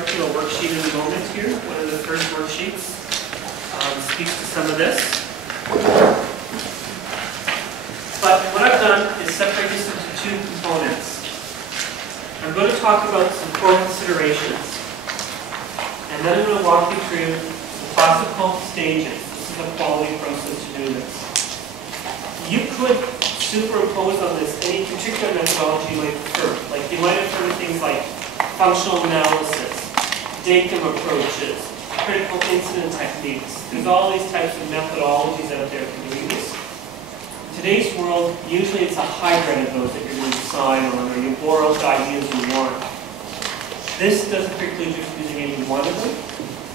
start to a worksheet in a moment here. One of the first worksheets speaks to some of this. But what I've done is separate this into two components. I'm going to talk about some core considerations, and then I'm going to walk you through the classical stages. This is a quality process to do this. You could superimpose on this any particular methodology you might prefer. Like you might have heard of things like functional analysis, datum approaches, critical incident techniques. There's all these types of methodologies out there for doing this. In today's world, usually it's a hybrid of those that you're going to decide on, or you borrow the ideas you want. This doesn't preclude you from using any one of them,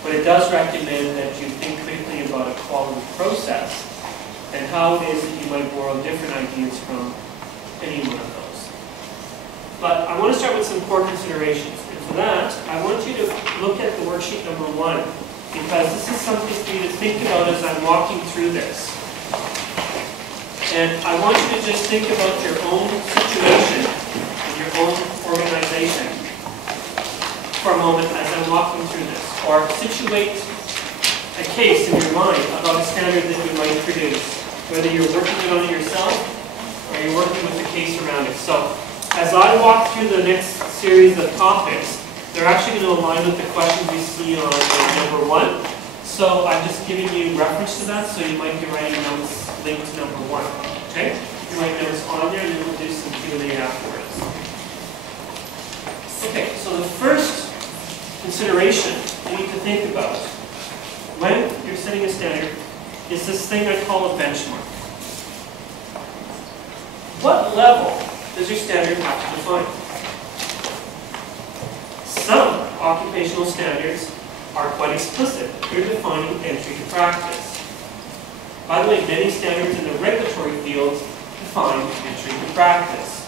but it does recommend that you think critically about a quality process and how it is that you might borrow different ideas from any one of those. But I want to start with some core considerations. And for that, I want you to look at the worksheet number 1, because this is something for you to think about as I'm walking through this. And I want you to just think about your own situation and your own organization for a moment as I'm walking through this. Or situate a case in your mind about a standard that you might produce, whether you're working on it yourself or you're working with the case around it. So as I walk through the next series of topics, they're actually going to align with the questions we see on number 1. So I'm just giving you reference to that, so you might be writing notes linked to number 1. Okay? You might notice on there, and then we'll do some Q&A afterwards. Okay, so the first consideration you need to think about when you're setting a standard is this thing I call a benchmark. What level does your standard have to define? Some occupational standards are quite explicit. They're defining entry to practice. By the way, many standards in the regulatory field define entry to practice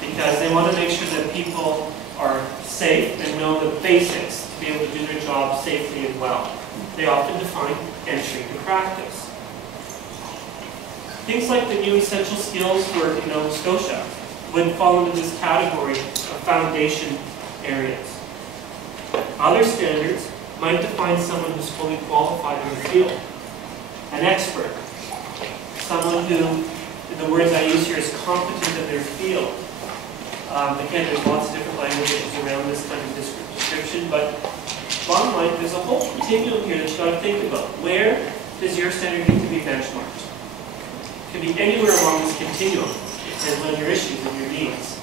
because they want to make sure that people are safe and know the basics to be able to do their job safely and well. They often define entry to practice. Things like the new essential skills for Nova Scotia would fall into this category of foundation areas. Other standards might define someone who's fully qualified in the field, an expert, someone who, the words I use here, is competent in their field. Again, there's lots of different languages around this kind of description, but bottom line, there's a whole continuum here that you've got to think about. Where does your standard need to be benchmarked? It can be anywhere along this continuum. It depends on your issues and your needs.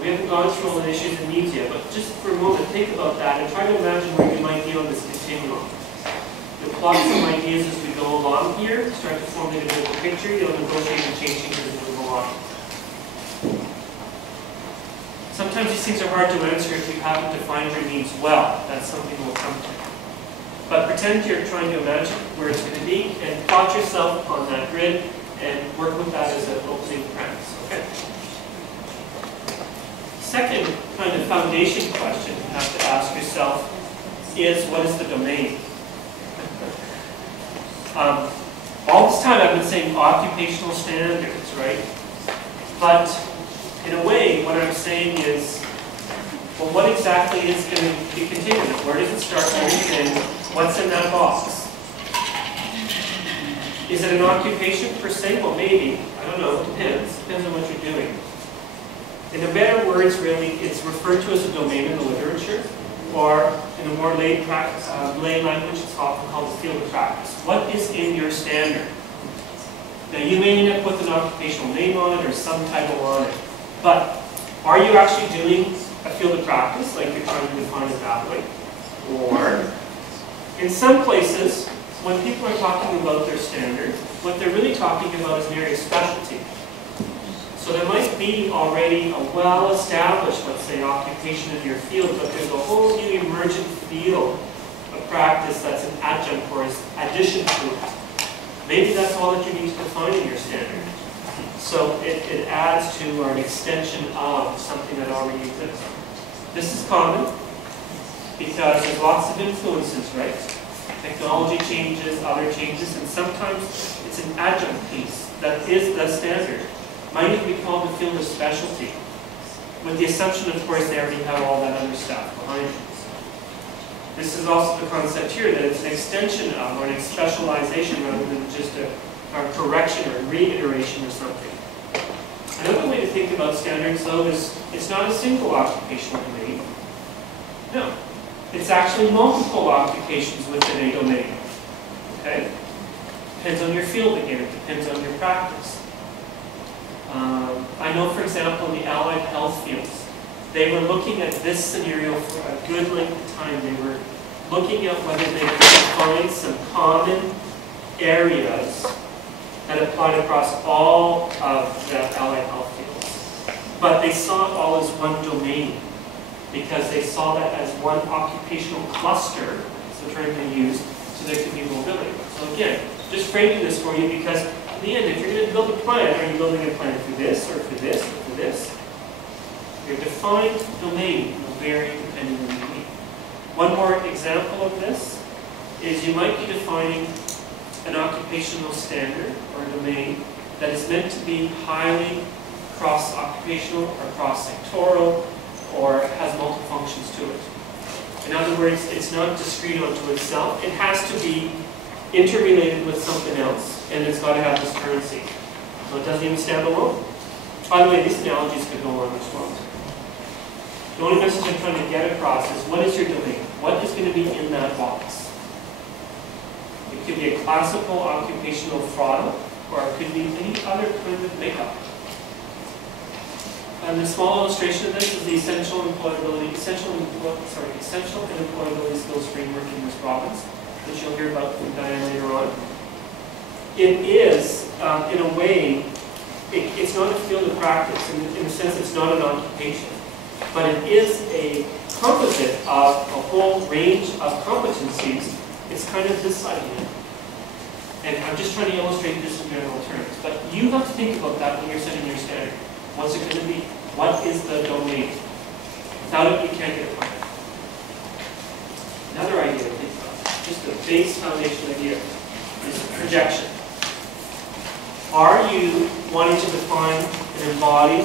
We haven't gone through all the issues and needs yet, but just for a moment, think about that and try to imagine where you might be on this continuum. You'll plot some ideas as we go along here, start to formulate a bit of a picture, you'll negotiate and change things as we move along. Sometimes these things are hard to answer if you haven't defined your needs well. That's something we'll come to. But pretend you're trying to imagine where it's going to be and plot yourself on that grid and work with that as an opening premise. Okay? Second kind of foundation question you have to ask yourself is, what is the domain? All this time I've been saying occupational standards, right? But in a way, what I'm saying is, well, what exactly is going to be continued? Where does it start? Where does it end? What's in that box? Is it an occupation per se? Well, maybe. I don't know. It depends. Depends on what you're doing. In the better words, really, it's referred to as a domain in the literature, or in a more lay language, it's often called the field of practice. What is in your standard? Now, you may end up with an occupational name on it or some title on it, but are you actually doing a field of practice, like you're trying to define it that way? Or, in some places, when people are talking about their standard, what they're really talking about is an area of specialty. So there might be already a well-established, let's say, occupation in your field, but there's a whole new emergent field of practice that's an adjunct or an addition to it. Maybe that's all that you need to define in your standard. So it adds to or an extension of something that already exists. This is common because there's lots of influences, right? Technology changes, other changes, and sometimes it's an adjunct piece that is the standard. Might even be called the field of specialty, with the assumption, of course, they already have all that other stuff behind it. This is also the concept here that it's an extension of, or an specialization rather than just a correction or reiteration or something. Another way to think about standards, though, is it's not a single occupational domain. No. It's actually multiple occupations within a domain. Okay? Depends on your field again. It depends on your practice. I know, for example, in the allied health fields, they were looking at this scenario for a good length of time. They were looking at whether they could find some common areas that applied across all of the allied health fields. But they saw it all as one domain because they saw that as one occupational cluster, that's the term they used, so there could be mobility. So again, just framing this for you because in the end, if you're going to build a plan, are you building a plan for this or for this or for this? Your defined domain will vary depending on the need. One more example of this is you might be defining an occupational standard or domain that is meant to be highly cross-occupational or cross-sectoral or has multiple functions to it. In other words, it's not discrete unto itself. It has to be interrelated with something else, and it's got to have this currency. So it doesn't even stand alone. By the way, these analogies could go on much longer. The only message I'm trying to get across is what is your domain? What is going to be in that box? It could be a classical occupational throttle, or it could be any other kind of makeup. And the small illustration of this is the essential and employability skills framework in Ms. Robbins, which you'll hear about from Diane later on. It is, in a way, it's not a field of practice. In a sense, it's not an occupation. But it is a composite of a whole range of competencies. It's kind of this idea. And I'm just trying to illustrate this in general terms. But you have to think about that when you're setting your standard. What's it going to be? What is the domain? Without it, you can't get a plan. Another idea to think about, just the base foundation idea, is projection. Are you wanting to define and embody,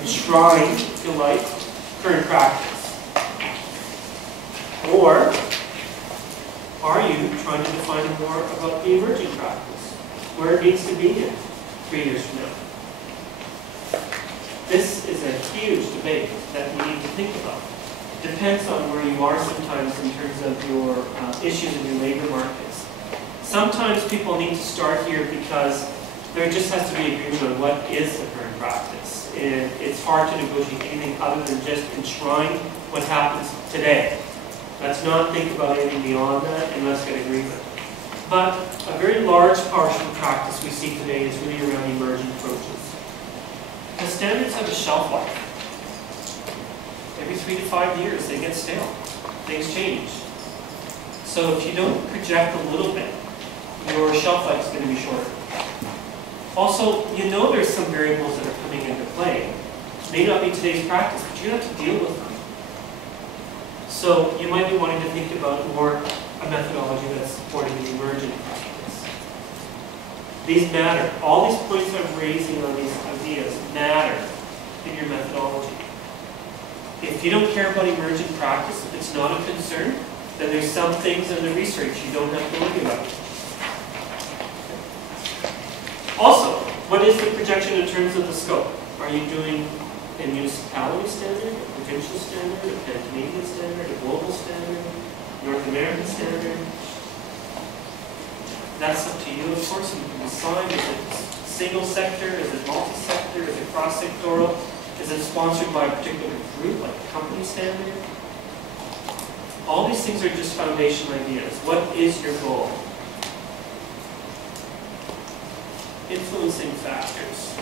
enshrine, if you like, current practice? Or are you trying to define more about the emerging practice, where it needs to be in 3 years from now? This is a huge debate that we need to think about. It depends on where you are sometimes in terms of your issues in your labor markets. Sometimes people need to start here because there just has to be agreement on what is the current practice. And it's hard to negotiate anything other than just enshrine what happens today. Let's not think about anything beyond that and let's get agreement. But a very large portion of practice we see today is really around emerging approaches. The standards have a shelf life. Every 3 to 5 years they get stale. Things change. So if you don't project a little bit, your shelf life is going to be shorter. Also, you know there's some variables that are coming into play. It may not be today's practice, but you have to deal with them. So you might be wanting to think about more a methodology that's supporting the emerging practice. These matter. All these points I'm raising on these ideas matter in your methodology. If you don't care about emerging practice, if it's not a concern, then there's some things in the research you don't have to worry about. Also, what is the projection in terms of the scope? Are you doing a municipality standard, a provincial standard, a Pan-Canadian standard, a global standard, North American standard? That's up to you, of course. You can decide, is it single sector, is it multi-sector, is it cross-sectoral, is it sponsored by a particular group, like a company standard? All these things are just foundation ideas. What is your goal? Influencing factors.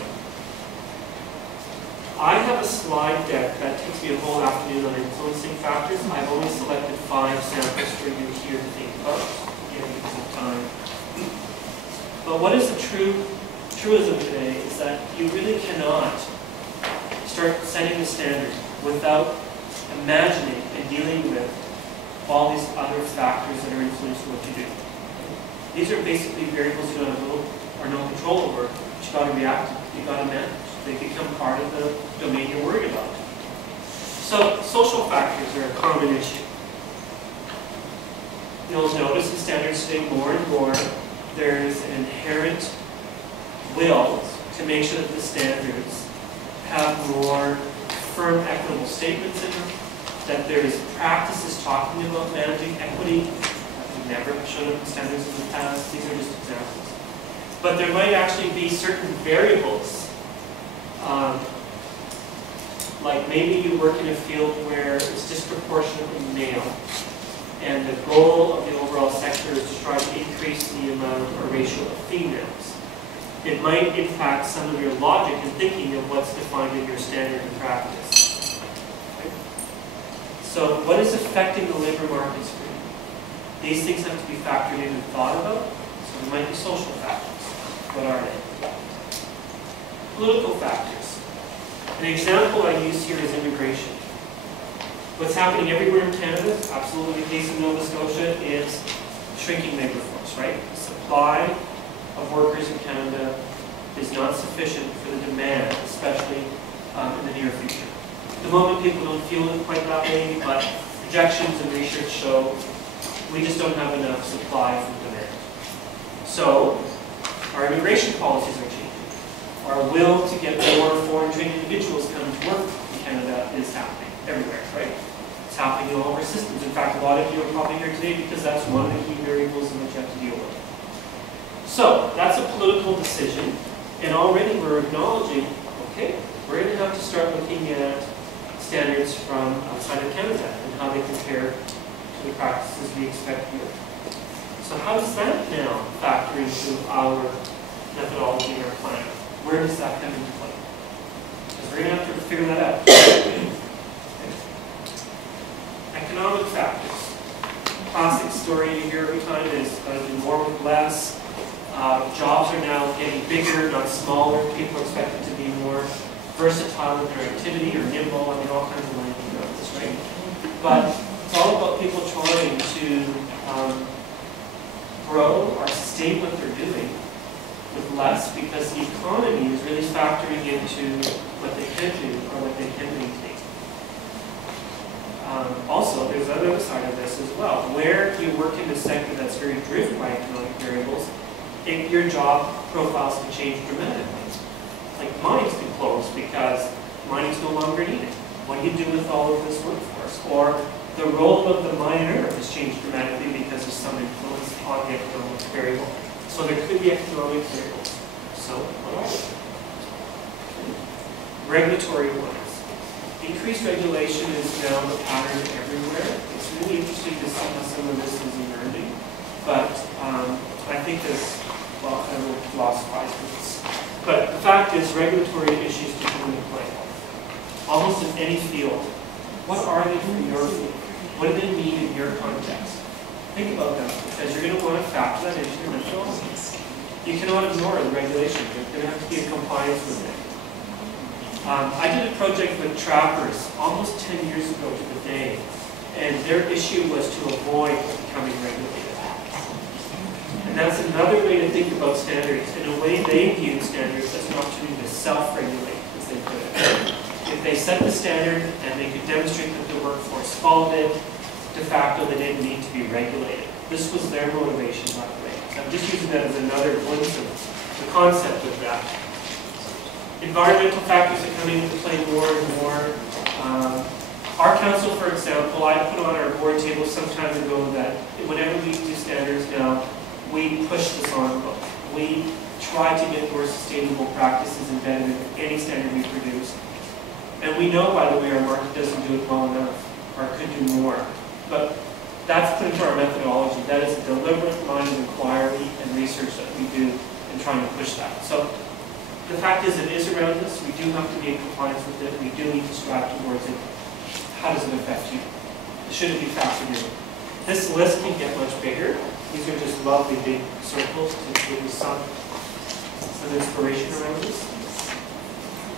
I have a slide deck that takes me a whole afternoon on influencing factors. I've only selected 5 samples for you here to think about, because of time. But what is the truism today is that you really cannot start setting the standard without imagining and dealing with all these other factors that are influencing what you do. These are basically variables you don't have little or no control over, but you've got to react to, you've got to manage. They become part of the domain you're worried about. So social factors are a common issue. you'll notice in standards today more and more, there's an inherent will to make sure that the standards have more firm, equitable statements in them, that there's practices talking about managing equity that we never have shown up in standards in the past. These are just examples. But there might actually be certain variables, like maybe you work in a field where it's disproportionately male, and the goal of the overall sector is to try to increase the amount or ratio of females. It might impact some of your logic and thinking of what's defined in your standard and practice. Okay? So what is affecting the labor markets for you? These things have to be factored in and thought about. So there might be social factors. What are they? Political factors. An example I use here is immigration. What's happening everywhere in Canada, absolutely the case in Nova Scotia, is shrinking labor force, right? The supply of workers in Canada is not sufficient for the demand, especially in the near future. At the moment, people don't feel it quite that way, but projections and research show we just don't have enough supply from demand. So, our immigration policies are changing. Our will to get more foreign trained individuals coming to work in Canada is happening everywhere, right? It's happening in all of our systems. In fact, a lot of you are probably here today because that's one of the key variables in which you have to deal with. So, that's a political decision, and already we're acknowledging, okay, we're going to have to start looking at standards from outside of Canada and how they compare to the practices we expect here. So how does that now factor into our methodology and our plan? Where does that come into play? Because we're going to have to figure that out. Economic factors. Classic story you hear every time is do more with less. Jobs are now getting bigger, not smaller. People are expected to be more versatile in their activity or nimble. I mean, all kinds of language about this, right? But it's all about people trying to grow or sustain what they're doing with less, because the economy is really factoring into what they can do or what they can maintain. Also, there's another side of this as well. Where you work in a sector that's very driven by economic variables, your job profiles can change dramatically. Like mines can close because mining's no longer needed. What do you do with all of this workforce? Or the role of the miner has changed dramatically because of some influence on the economic variable. So there could be economic variables. So what are they? Regulatory ones. Increased regulation is now the pattern everywhere. It's really interesting to see how some of this is emerging. But I think there's, well, I will philosophize with this. But the fact is, regulatory issues do come into play. Almost in any field. What are they for your field? What do they mean in your context? Think about them, because you're going to want to factor that into your methodology. You cannot ignore the regulation. You're going to have to be in compliance with it. I did a project with trappers almost 10 years ago to the day, and their issue was to avoid becoming regulated. And that's another way to think about standards. In a way, they view standards as an opportunity to self-regulate, as they put it. If they set the standard and they could demonstrate that the workforce followed it, de facto they didn't need to be regulated. This was their motivation, by the way. So I'm just using that as another glimpse of the concept of that. Environmental factors are coming into play more and more. Our council, for example, I put on our board table some time ago that whenever we do standards now, we push this on. We try to get more sustainable practices embedded in any standard we produce. And we know, by the way, our market doesn't do it well enough, or could do more. But that's put into our methodology. That is a deliberate line of inquiry and research that we do in trying to push that. So the fact is, it is around us. We do have to be in compliance with it. We do need to strive towards it. How does it affect you? Should it be factored in? This list can get much bigger. These are just lovely big circles to give you some inspiration around this.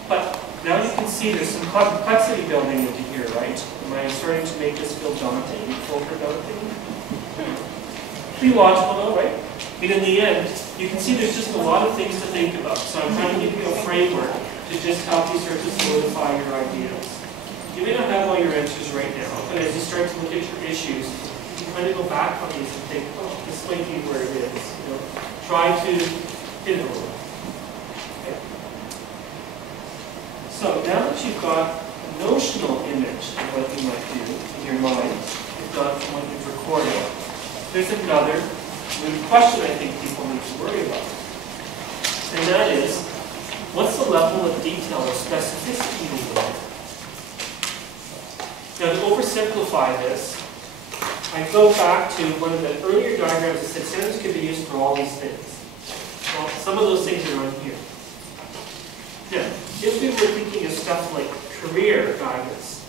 But now you can see there's some complexity building into here, right? Am I starting to make this feel daunting, over daunting? Pretty logical though, right? But in the end, you can see there's just a lot of things to think about. So I'm trying to give you a framework to just help you start to solidify your ideas. You may not have all your answers right now, but as you start to look at your issues, you kind of go back on these and think, oh, this might be where it is. You know, try to hit it a little. Okay. So now that you've got a notional image of what you might do in your mind, you've got what you've recorded, there's another question I think people need to worry about. And that is, what's the level of detail or specificity you need? Now, to oversimplify this, I go back to one of the earlier diagrams that said standards could be used for all these things. Well, some of those things are on here. Now, if we were thinking of stuff like career guidance,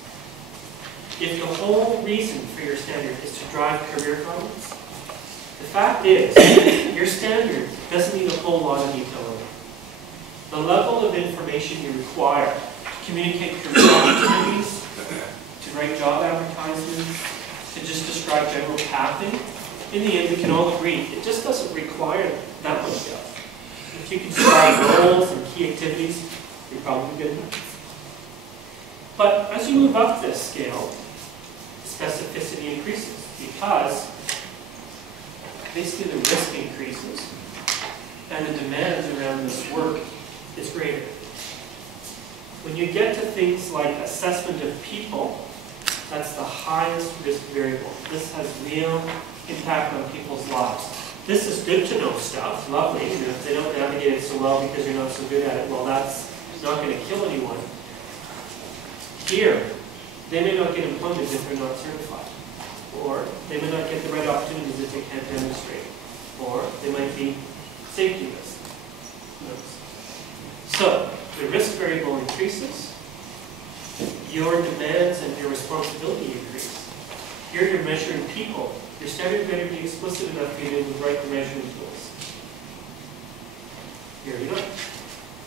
if the whole reason for your standard is to drive career guidance, the fact is, your standard doesn't need a whole lot of detail in it. The level of information you require to communicate career opportunities, to write job advertisements, to just describe general pathing, in the end we can all agree it just doesn't require that much stuff. If you can describe roles and key activities, you're probably good enough. But as you move up this scale, specificity increases because basically the risk increases and the demands around this work is greater. When you get to things like assessment of people, that's the highest risk variable. This has real impact on people's lives. This is good to know stuff, lovely. You know, if they don't navigate it so well because you're not so good at it, well, that's not going to kill anyone. Here, they may not get employment if they're not certified. Or they may not get the right opportunities if they can't demonstrate. Or they might be safety risks. So, the risk variable increases. Your demands and your responsibility increase. Here you're measuring people. Your standard better be explicit enough for you to be able to write the measurement tools. Here you go.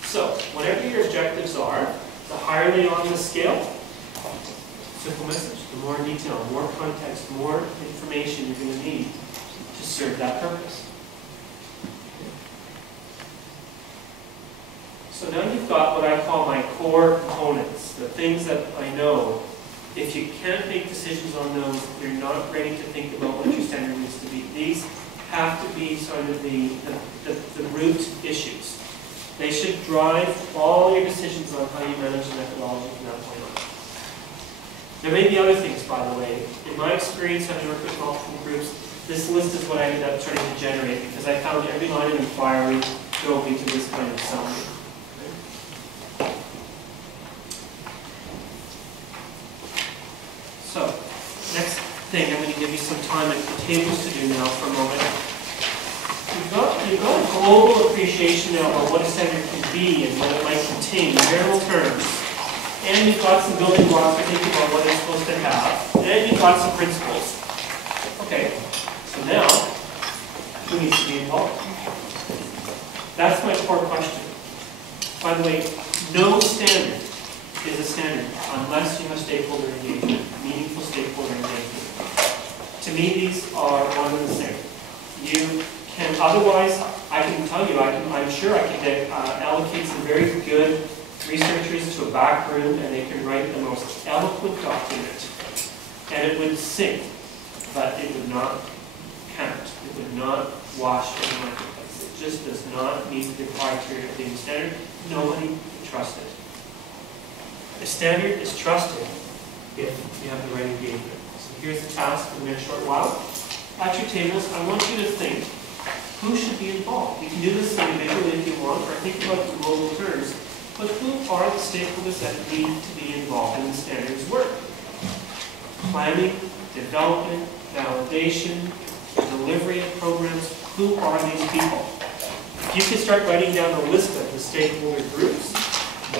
So, whatever your objectives are, the higher they are on the scale, simple message, the more detail, more context, more information you're going to need to serve that purpose. So now you've got what I call my core components, the things that I know. If you can't make decisions on those, you're not ready to think about what your standard needs to be. These have to be sort of the root issues. They should drive all your decisions on how you manage the methodology from that point on. There may be other things, by the way. In my experience, having worked with multiple groups, this list is what I ended up trying to generate because I found every line of inquiry drove me to this kind of summary. So, next thing, I'm going to give you some time at the tables to do now for a moment. You've got a global appreciation now of what a standard can be and what it might contain in general terms. And you've got some building blocks to think about what it's supposed to have. And you've got some principles. Okay, so now, who needs to be involved? That's my core question. By the way, no standard is a standard unless you have stakeholder engagement, meaningful stakeholder engagement. To me, these are one and the same. You can, otherwise, I can tell you, I'm sure I can get, allocate some very good researchers to a back room and they can write the most eloquent document. And it would sing, but it would not count. It would not wash in the marketplace. It just does not meet the criteria of being standard. Nobody can trust it. The standard is trusted if you have the right engagement. So here's the task in a short while. At your tables, I want you to think, who should be involved? You can do this individually if you want, or think about the global terms, but who are the stakeholders that need to be involved in the standards work? Planning, development, validation, delivery of programs, who are these people? If you can start writing down a list of the stakeholder groups,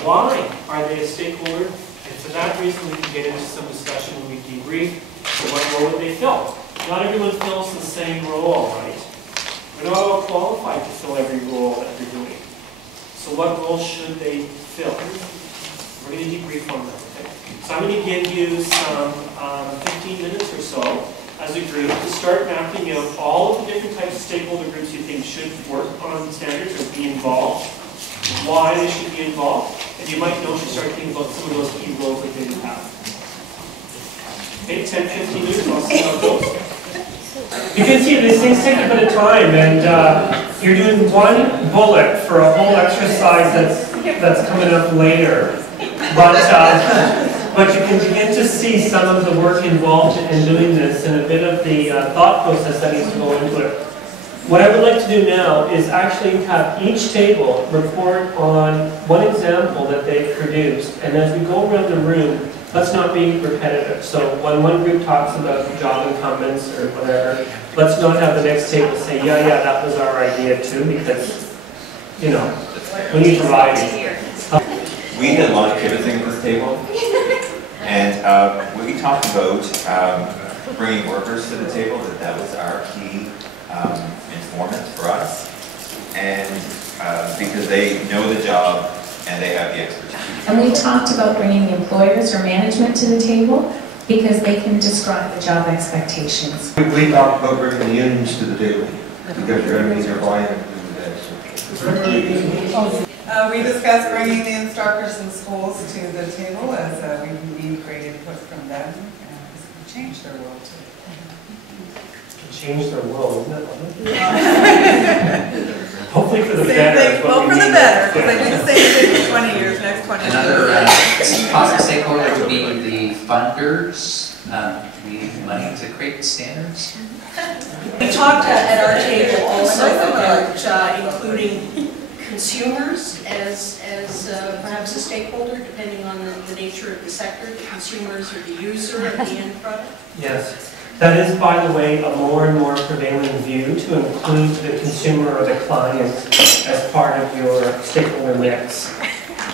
why are they a stakeholder? And for that reason, we can get into some discussion when we debrief. So what role would they fill? Not everyone fills the same role, right? We're not all qualified to fill every role that they're doing. So what role should they fill? We're going to debrief on that, okay? So I'm going to give you some 15 minutes or so as a group to start mapping out all of the different types of stakeholder groups you think should work on standards or be involved, why they should be involved, and you might know to start thinking about some of those key roles that they would have. Okay, 10, 15 minutes, I'll see how it goes. You can see these things take a bit of time, and you're doing one bullet for a whole exercise that's coming up later. But you can begin to see some of the work involved in doing this and a bit of the thought process that needs to go into it. What I would like to do now is actually have each table report on one example that they've produced, and as we go around the room, let's not be repetitive. So when one group talks about job incumbents or whatever, let's not have the next table say, yeah, that was our idea too, because, you know, we need variety. We did a lot of pivoting at this table, and we talked about bringing workers to the table, that was our key informant for us, and because they know the job and they have the expertise. And we talked about bringing the employers or management to the table because they can describe the job expectations. We talked about bringing the unions to the table because your enemies are buying into that. We discussed bringing the instructors in schools to the table as we need great input from them and change their world too. Change their world, isn't it? Hopefully for the better. Well, for the better, because they do the same thing for 20 years, next 20 years. Another positive stakeholder would be the funders. We need money to create standards. We talked at our table also about including consumers as perhaps a stakeholder, depending on the nature of the sector. The consumers or the user of the end product. Yes. That is, by the way, a more and more prevailing view to include the consumer or the client as part of your stakeholder mix.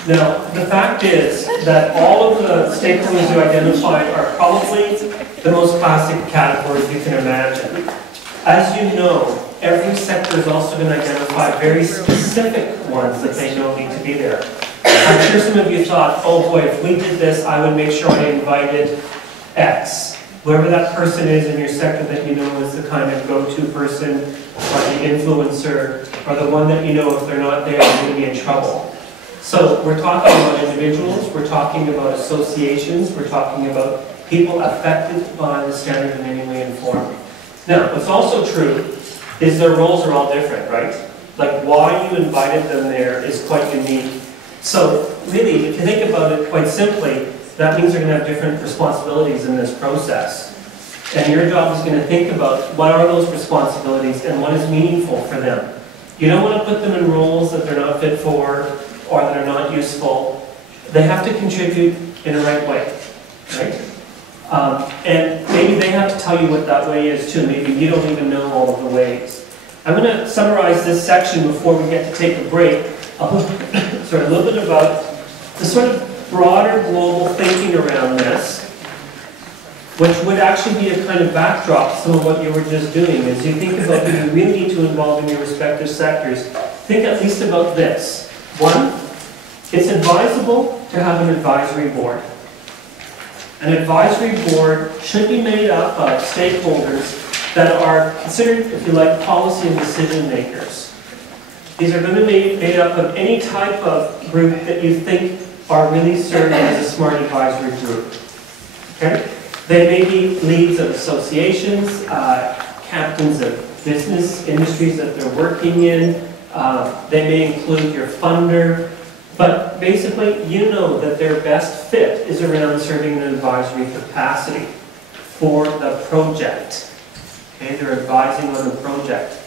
Now, the fact is that all of the stakeholders you identified are probably the most classic categories you can imagine. As you know, every sector is also going to identify very specific ones that they know need to be there. I'm sure some of you thought, oh boy, if we did this, I would make sure I invited X. Whoever that person is in your sector that you know is the kind of go-to person, or the influencer, or the one that you know if they're not there, you're going to be in trouble. So we're talking about individuals, we're talking about associations, we're talking about people affected by the standard in any way and form. Now, what's also true is their roles are all different, right? Like why you invited them there is quite unique. So really, if you think about it quite simply, that means they're going to have different responsibilities in this process. And your job is going to think about what are those responsibilities and what is meaningful for them. You don't want to put them in roles that they're not fit for or that are not useful. They have to contribute in a right way, right? And maybe they have to tell you what that way is too. Maybe you don't even know all of the ways. I'm going to summarize this section before we get to take a break. A little bit about the sort of broader global thinking around this, which would actually be a kind of backdrop to some of what you were just doing. As you think about who you really need to involve in your respective sectors, think at least about this. One, it's advisable to have an advisory board. An advisory board should be made up of stakeholders that are considered, if you like, policy and decision makers. These are going to be made up of any type of group that you think are really serving as a smart advisory group. Okay? They may be leads of associations, captains of business industries that they're working in. They may include your funder. But basically, you know that their best fit is around serving an advisory capacity for the project. Okay? They're advising on the project.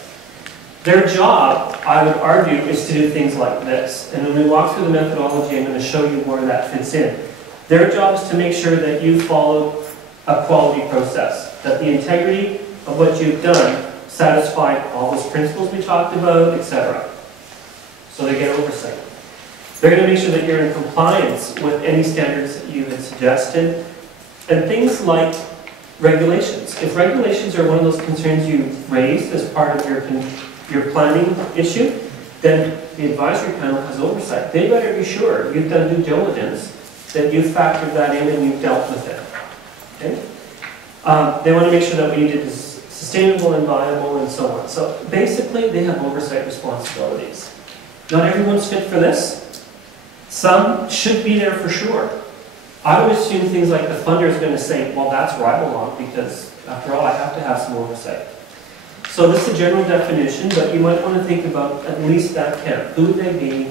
Their job, I would argue, is to do things like this. And when we walk through the methodology, I'm going to show you where that fits in. Their job is to make sure that you follow a quality process, that the integrity of what you've done satisfied all those principles we talked about, etc. So they get oversight. They're going to make sure that you're in compliance with any standards that you had suggested. And things like regulations. If regulations are one of those concerns you raised as part of your planning issue, then the advisory panel has oversight. They better be sure you've done due diligence, that you've factored that in and you've dealt with it. Okay? They want to make sure that what you did is sustainable and viable and so on. So basically, they have oversight responsibilities. Not everyone's fit for this. Some should be there for sure. I would assume things like the funder is going to say, well, that's where I belong because, after all, I have to have some oversight. So this is a general definition, but you might want to think about at least that camp. Who would they be?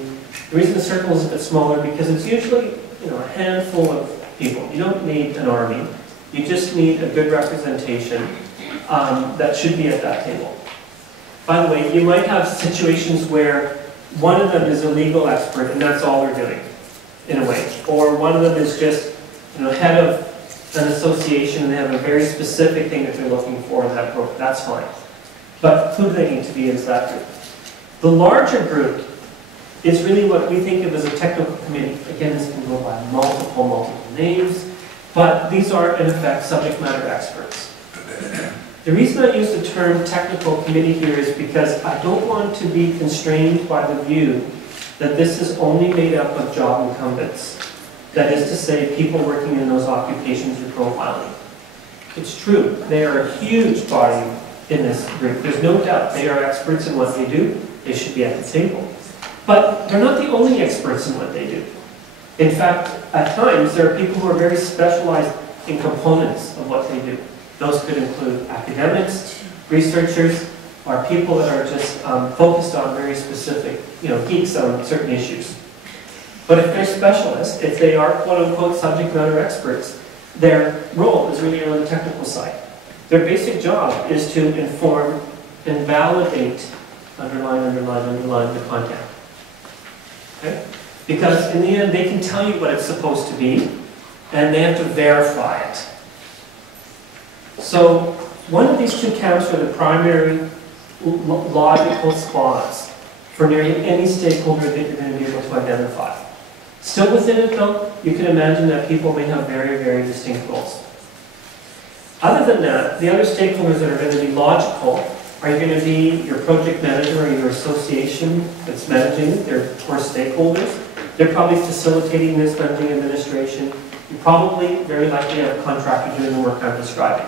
The reason the circle is a bit smaller because it's usually, a handful of people. You don't need an army. You just need a good representation that should be at that table. By the way, you might have situations where one of them is a legal expert and that's all they're doing, in a way. Or one of them is just, head of an association and they have a very specific thing that they're looking for in that group. That's fine. But who do they need to be in that group? The larger group is really what we think of as a technical committee. Again, this can go by multiple names, but these are, in effect, subject matter experts. The reason I use the term technical committee here is because I don't want to be constrained by the view that this is only made up of job incumbents. That is to say, people working in those occupations you're profiling. It's true, they are a huge body in this group. There's no doubt they are experts in what they do. They should be at the table. But they're not the only experts in what they do. In fact, at times, there are people who are very specialized in components of what they do. Those could include academics, researchers, or people that are just focused on very specific, geeks on certain issues. But if they're specialists, if they are quote-unquote subject matter experts, their role is really on the technical side. Their basic job is to inform and validate, underline the content. Okay? Because in the end, they can tell you what it's supposed to be, and they have to verify it. So one of these two camps are the primary logical spots for nearly any stakeholder that you're going to be able to identify. Still within it, though, you can imagine that people may have very, very distinct roles. Other than that, the other stakeholders that are going to be logical are going to be your project manager or your association that's managing it. They're core stakeholders. They're probably facilitating this, managing administration. You probably very likely have a contractor doing the work I'm describing.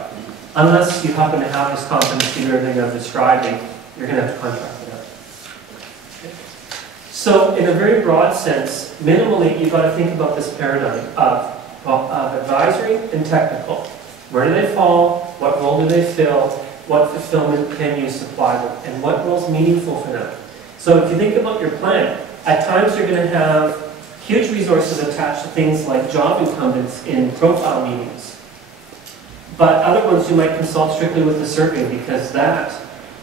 Unless you happen to have this competence to do everything I'm describing, you're going to have to contract it out. Okay. So in a very broad sense, minimally, you've got to think about this paradigm of advisory and technical. Where do they fall? What role do they fill? What fulfillment can you supply them? And what role is meaningful for them? So if you think about your plan, at times you're going to have huge resources attached to things like job incumbents in profile meetings. But other ones you might consult strictly with the survey because that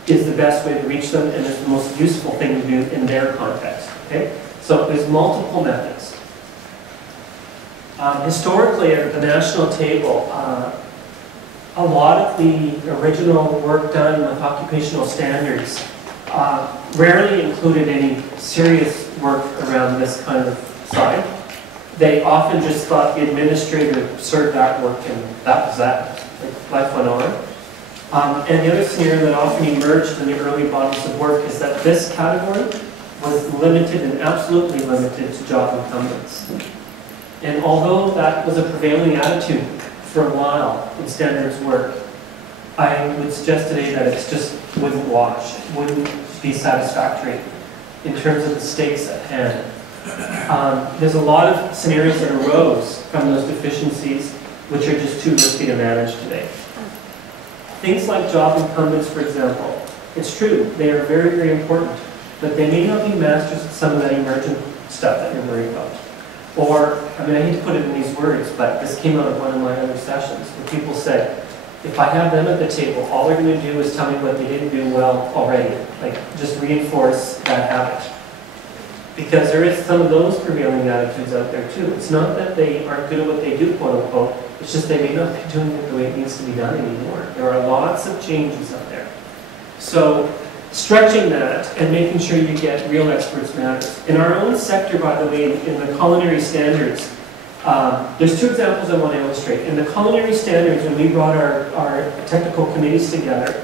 is the best way to reach them and it's the most useful thing to do in their context. Okay? So there's multiple methods. Historically, at the national table, a lot of the original work done with occupational standards rarely included any serious work around this kind of side. They often just thought the administrator served that work and that was that. Like, life went on. And the other scenario that often emerged in the early bodies of work is that this category was limited and absolutely limited to job incumbents. And although that was a prevailing attitude for a while in standards work, I would suggest today that it just wouldn't wash, wouldn't be satisfactory in terms of the stakes at hand. There's a lot of scenarios that arose from those deficiencies which are just too risky to manage today. Things like job incumbents, for example, it's true, they are very, very important, but they may not be masters of some of that emergent stuff that you're worried about. Or, I mean, I hate to put it in these words, but this came out of one of my other sessions, where people said, if I have them at the table, all they're going to do is tell me what they didn't do well already. Like, just reinforce that habit. Because there is some of those prevailing attitudes out there too. It's not that they aren't good at what they do, quote unquote, it's just they may not be doing it the way it needs to be done anymore. There are lots of changes out there. So, stretching that and making sure you get real experts matters. In our own sector, by the way, in the culinary standards, there's two examples I want to illustrate. In the culinary standards, when we brought our technical committees together,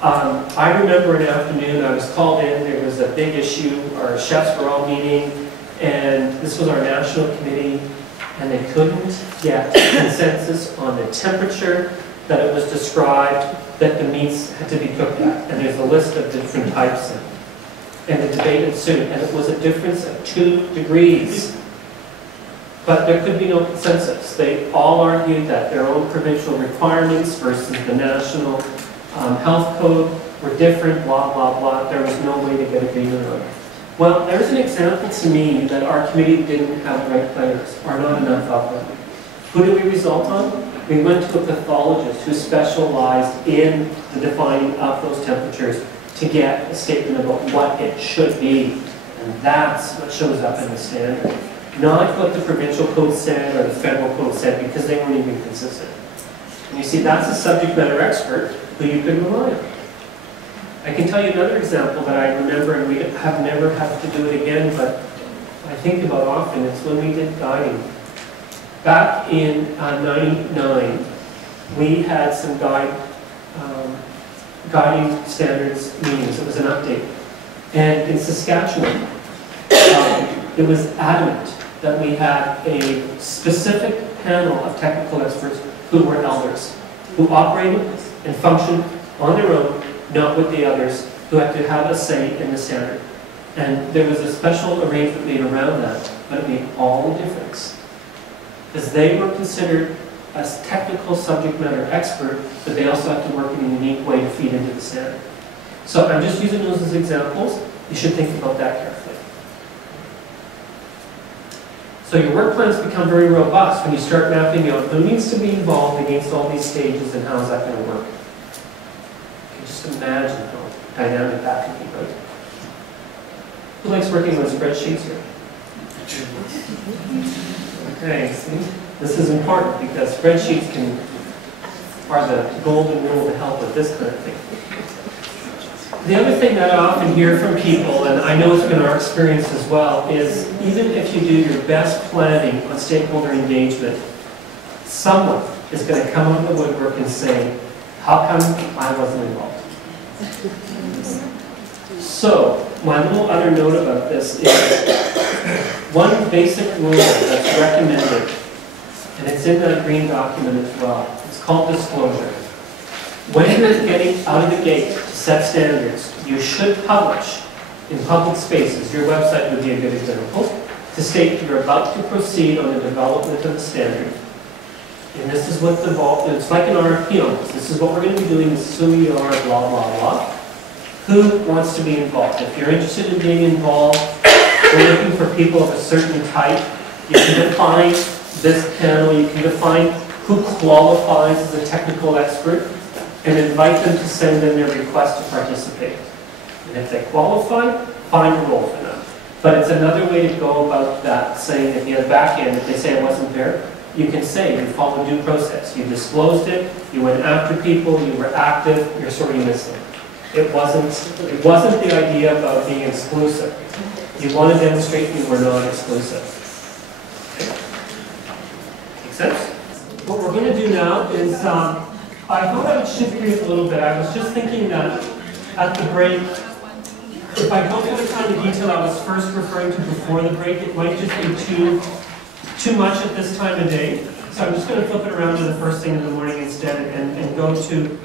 I remember an afternoon I was called in, there was a big issue, our chefs were all meeting, and this was our national committee, and they couldn't get consensus on the temperature that it was described that the meats had to be cooked at. And there's a list of different types. And the debate ensued, and it was a difference of 2 degrees. But there could be no consensus. They all argued that their own provincial requirements versus the national health code were different, blah, blah, blah. There was no way to get agreement on it. Well, there's an example to me that our committee didn't have the right players, or not enough of them. Who did we result on? We went to a pathologist who specialized in the defining of those temperatures to get a statement about what it should be. And that's what shows up in the standard. Not what the provincial code said or the federal code said, because they weren't even consistent. And you see, that's a subject matter expert who you can rely on. I can tell you another example that I remember, and we have never had to do it again, but I think about often. It's when we did guiding. Back in '99, we had some guiding standards meetings. It was an update. And in Saskatchewan, it was adamant that we had a specific panel of technical experts who were elders, who operated and functioned on their own, not with the others, who had to have a say in the standard. And there was a special arrangement made around that, but it made all the difference. Because they were considered as technical subject matter expert, but they also have to work in a unique way to feed into the standard. So I'm just using those as examples. You should think about that carefully. So your work plans become very robust when you start mapping out who needs to be involved against all these stages and how is that going to work. You can just imagine how dynamic that can be, right? Who likes working with spreadsheets here? Okay, see? This is important because spreadsheets are the golden rule to help with this kind of thing. The other thing that I often hear from people, and I know it's been our experience as well, is even if you do your best planning on stakeholder engagement, someone is going to come out of the woodwork and say, how come I wasn't involved? So, my little other note about this is one basic rule that's recommended, and it's in that green document as well. It's called disclosure. When you're getting out of the gate to set standards, you should publish in public spaces, your website would be a good example, to state you're about to proceed on the development of the standard. And this is what's involved. It's like an RFP almost. This is what we're going to be doing. This is who we are, blah, blah, blah. Who wants to be involved? If you're interested in being involved, we're looking for people of a certain type. You can define this panel. You can define who qualifies as a technical expert and invite them to send in their request to participate. And if they qualify, find a role for them. But it's another way to go about that, saying at the back end, if they say I wasn't there, you can say you followed due process. You disclosed it, you went after people, you were active, you're sort of missing. It wasn't the idea about being exclusive. You want to demonstrate you were not exclusive. Okay. Make sense? What we're going to do now is, I thought I would shift gears a little bit. I was just thinking that at the break, if I go through the kind of detail I was first referring to before the break, it might just be too much at this time of day. So I'm just going to flip it around to the first thing in the morning instead and go to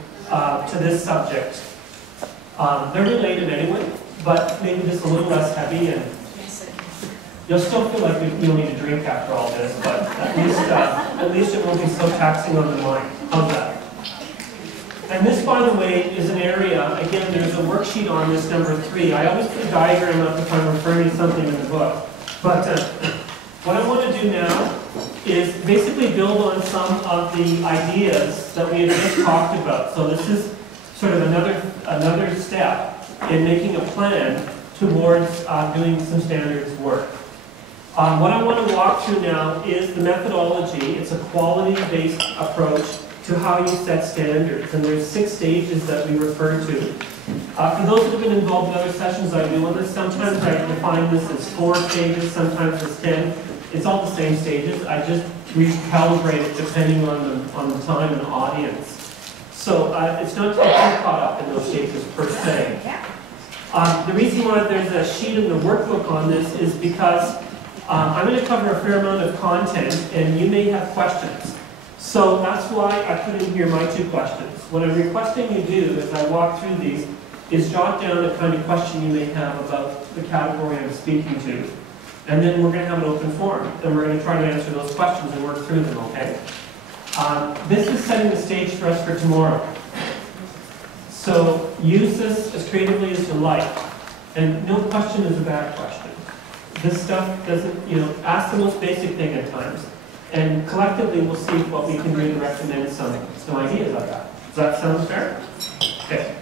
this subject. They're related anyway, but maybe just a little less heavy, and you'll still feel like you'll need a drink after all this, but at least it won't be so taxing on the mind. How's that? And this, by the way, is an area, again, there's a worksheet on this, number 3. I always put a diagram up if I'm referring to something in the book. But what I want to do now is basically build on some of the ideas that we have just talked about. So this is sort of another step in making a plan towards doing some standards work. What I want to walk through now is the methodology. It's a quality-based approach to how you set standards. And there's 6 stages that we refer to. For those that have been involved in other sessions I do on this, sometimes I define this as 4 stages, sometimes as 10. It's all the same stages. I just recalibrate it depending on the time and audience. So it's not to get too caught up in those stages per se. The reason why there's a sheet in the workbook on this is because I'm going to cover a fair amount of content and you may have questions. So that's why I put in here my 2 questions. What I'm requesting you do as I walk through these is jot down the kind of question you may have about the category I'm speaking to. And then we're going to have an open forum. And we're going to try to answer those questions and work through them, okay? This is setting the stage for us for tomorrow. So use this as creatively as you like, and no question is a bad question. This stuff doesn't, ask the most basic thing at times, and collectively we'll see what we can do to recommend some ideas like that. Does that sound fair? Okay.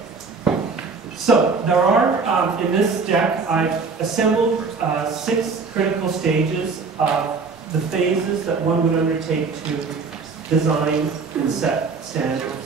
So there are, in this deck, I've assembled 6 critical stages of the phases that one would undertake to design and set standards